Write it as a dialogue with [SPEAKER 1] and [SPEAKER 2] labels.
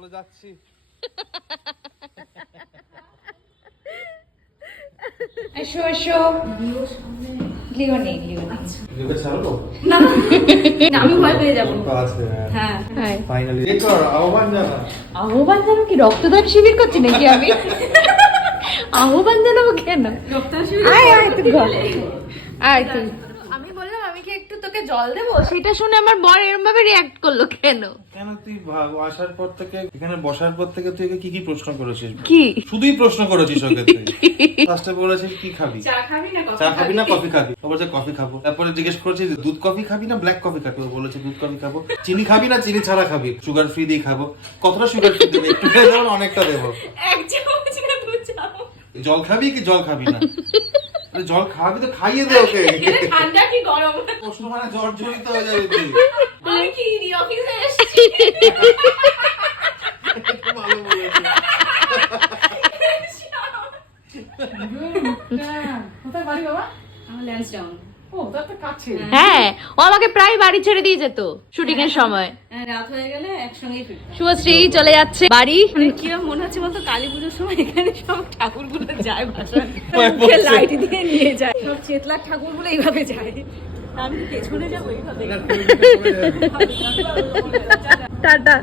[SPEAKER 1] চলো যাচ্ছি।
[SPEAKER 2] এসো এসো। লিও নেই লিও
[SPEAKER 1] লিওকে ছাড়বো
[SPEAKER 3] না। আমি ভয় পেয়ে যাব। হ্যাঁ।
[SPEAKER 1] ফাইনালি এ আহ্বান জানা।
[SPEAKER 2] আহ্বান জানো কি? রক্তদান শিবির করছি নাকি আমি? আহ্বান জানাব কেন?
[SPEAKER 3] ডক্টর
[SPEAKER 2] আয় আয় তুই ঘর। আয় তুই। কি একটু তোকে জল দেবো? সেটা শুনে আমার বর এরকম ভাবে রিয়াক্ট করল কেন?
[SPEAKER 1] কেন তুই আসার পর থেকে এখানে বসার পর থেকে তুই কি কি প্রশ্ন করেছিস?
[SPEAKER 2] কি?
[SPEAKER 1] শুধুই প্রশ্ন করেছিস ওকে তুই। ফার্স্টে বলেছিস কি খাবি?
[SPEAKER 3] চা খাবি না কফি
[SPEAKER 1] চা খাবি? না কফি খাবি? ও বলছে কফি খাব। তারপরে জিজ্ঞেস করেছিস দুধ কফি খাবি না ব্ল্যাক কফি খাবি? ও বলেছে দুধ কফি খাব। চিনি খাবি না চিনি ছাড়া খাবি? সুগার ফ্রি দিয়ে খাব। কতটা সুগার ফ্রি দেবে? একটু দেবো না অনেকটা দেবো? জল খাবি কি জল খাবি না? জল খাবি তো খাইয়ে দে ওকে
[SPEAKER 3] এটা ঠান্ডা কি গরম
[SPEAKER 1] প্রশ্ন মানে জ্বর জড়িত হয়ে যাবে তুই
[SPEAKER 3] আমি কি অফিসে এসেছি
[SPEAKER 1] ভালো বলেছে
[SPEAKER 4] কোথায় বাড়ি বাবা
[SPEAKER 3] আমার ল্যান্স ডাউন
[SPEAKER 4] ও তার
[SPEAKER 2] হ্যাঁ ও আমাকে প্রায় বাড়ি ছেড়ে দিয়ে যেত শুটিং এর সময়
[SPEAKER 3] রাত হয়ে গেলে একসঙ্গেই
[SPEAKER 2] শুভশ্রী চলে যাচ্ছে বাড়ি।
[SPEAKER 3] মানে মনে হচ্ছে বলতো কালী পুজোর সময় এখানে সব ঠাকুরগুলো যায় লাইট দিয়ে নিয়ে যায়। সব চেতলার ঠাকুরগুলো এইভাবে যায়। আমি
[SPEAKER 2] টাটা।